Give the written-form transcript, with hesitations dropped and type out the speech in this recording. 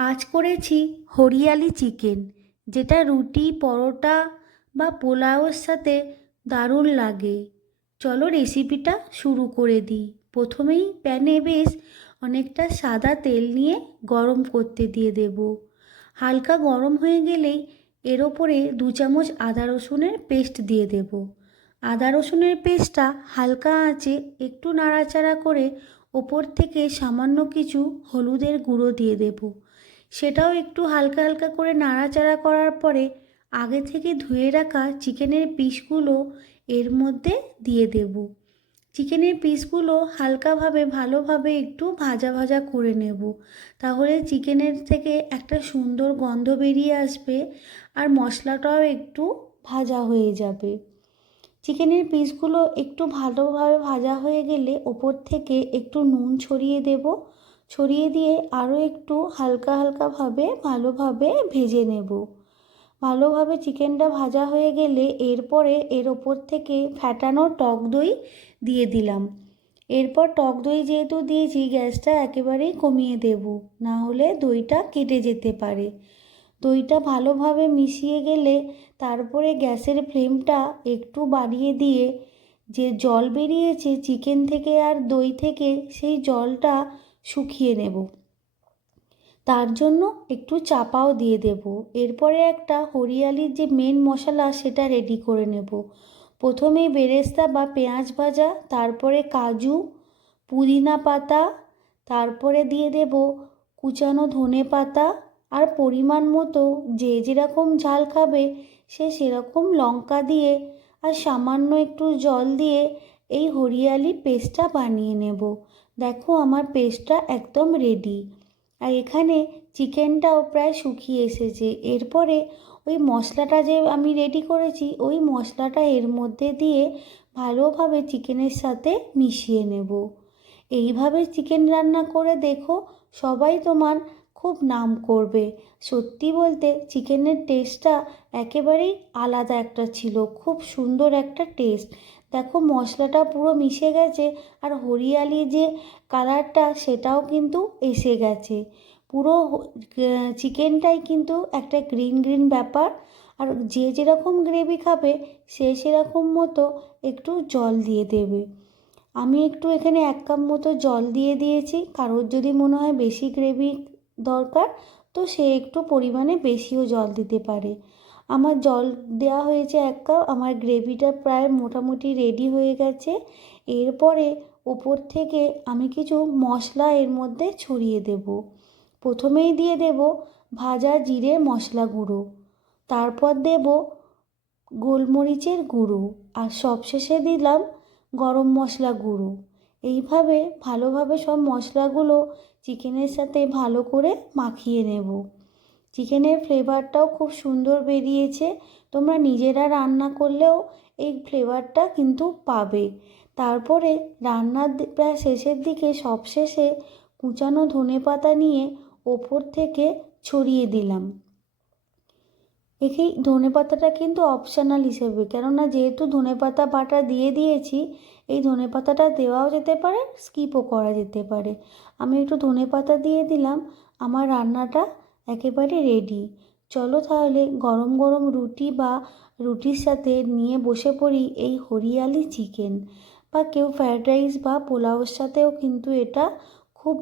আজ করেছি হরিয়ালি চিকেন, যেটা রুটি, পরোটা বা পোলাওয়ের সাথে দারুণ লাগে। চলো রেসিপিটা শুরু করে দিই। প্রথমেই প্যানে বেশ অনেকটা সাদা তেল নিয়ে গরম করতে দিয়ে দেব। হালকা গরম হয়ে গেলেই এর ওপরে 2 চামচ আদা রসুনের পেস্ট দিয়ে দেব। আদা রসুনের পেস্টটা হালকা আঁচে একটু নাড়াচাড়া করে ওপর থেকে সামান্য কিছু হলুদের গুঁড়ো দিয়ে দেব। সেটাও একটু হালকা হালকা করে নাড়াচাড়া করার পরে আগে থেকে ধুয়ে রাখা চিকেনের পিসগুলো এর মধ্যে দিয়ে দেব। চিকেনের পিসগুলো হালকাভাবে ভালোভাবে একটু ভাজা ভাজা করে নেব। তাহলে চিকেনের থেকে একটা সুন্দর গন্ধ বেরিয়ে আসবে আর মশলাটাও একটু ভাজা হয়ে যাবে। চিকেনের পিসগুলো একটু ভালোভাবে ভাজা হয়ে গেলে ওপর থেকে একটু নুন ছড়িয়ে দেব। ছড়িয়ে দিয়ে আরও একটু হালকা হালকাভাবে ভালোভাবে ভেজে নেব। ভালোভাবে চিকেনটা ভাজা হয়ে গেলে এরপরে এর ওপর থেকে ফ্যাটানো টক দই দিয়ে দিলাম। এরপর টক দই যেহেতু দিয়েছি, গ্যাসটা একেবারেই কমিয়ে দেব, না হলে দইটা কেটে যেতে পারে। দইটা ভালোভাবে মিশিয়ে গেলে তারপরে গ্যাসের ফ্লেমটা একটু বাড়িয়ে দিয়ে যে জল বেরিয়েছে চিকেন থেকে আর দই থেকে, সেই জলটা শুকিয়ে নেব। তার জন্য একটু চাপাও দিয়ে দেব। এরপরে একটা হরিয়ালির যে মেন মশলা সেটা রেডি করে নেব। প্রথমেই বেরেস্তা বা পেঁয়াজ ভাজা, তারপরে কাজু, পুদিনা পাতা, তারপরে দিয়ে দেব কুচানো ধনে পাতা, আর পরিমাণ মতো যে যেরকম ঝাল খাবে সে সেরকম লঙ্কা দিয়ে আর সামান্য একটু জল দিয়ে এই হরিয়ালি পেস্টটা বানিয়ে নেব। দেখো আমার পেস্টটা একদম রেডি। আর এখানে চিকেনটাও প্রায় শুকিয়ে এসেছে। এরপরে ওই মশলাটা যে আমি রেডি করেছি ওই মশলাটা এর মধ্যে দিয়ে ভালোভাবে চিকেনের সাথে মিশিয়ে নেব। এইভাবে চিকেন রান্না করে দেখো, সবাই তোমার খুব নাম করবে। সত্যি বলতে চিকেনের টেস্টটা একেবারেই আলাদা একটা ছিল, খুব সুন্দর একটা টেস্ট। দেখো মশলাটা পুরো মিশে গেছে আর হরিয়ালি যে কালারটা সেটাও কিন্তু এসে গেছে। পুরো চিকেনটাই কিন্তু একটা গ্রিন গ্রিন ব্যাপার। আর যে যেরকম গ্রেভি খাবে সে সেরকম মতো একটু জল দিয়ে দেবে। আমি একটু এখানে 1 কাপ মতো জল দিয়ে দিয়েছি। কারোর যদি মনে হয় বেশি গ্রেভি দরকার তো সে একটু পরিমাণে বেশিও জল দিতে পারে। আমার জল দেওয়া হয়েছে 1 কাপ। আমার গ্রেভিটা প্রায় মোটামুটি রেডি হয়ে গেছে। এরপরে ওপর থেকে আমি কিছু মশলা এর মধ্যে ছড়িয়ে দেব। প্রথমেই দিয়ে দেব ভাজা জিরে মশলা গুঁড়ো, তারপর দেব গোলমরিচের গুঁড়ো, আর সবশেষে দিলাম গরম মশলা গুঁড়ো। এইভাবে ভালোভাবে সব মশলাগুলো চিকেনের সাথে ভালো করে মাখিয়ে নেব। চিকেনের ফ্লেভারটাও খুব সুন্দর বেরিয়েছে। তোমরা নিজেরা রান্না করলেও এই ফ্লেভারটা কিন্তু পাবে। তারপরে রান্নার প্রায় শেষের দিকে সবশেষে কুচানো ধনেপাতা নিয়ে ওপর থেকে ছড়িয়ে দিলাম। এই ধনেপাতাটা কিন্তু অপশনাল হিসেবে, কেননা যেহেতু ধনেপাতা বাটা দিয়ে দিয়েছি, এই ধনেপাতাটা দেওয়াও যেতে পারে, স্কিপও করা যেতে পারে। আমি একটু ধনেপাতা দিয়ে দিলাম। আমার রান্নাটা একেবারে রেডি। চলো তাহলে গরম গরম রুটি বা রুটির সাথে নিয়ে বসে পড়ি এই হরিয়ালি চিকেন। বা কেউ ফ্রায়েড রাইস বা পোলাওর সাথেও কিন্তু এটা খুব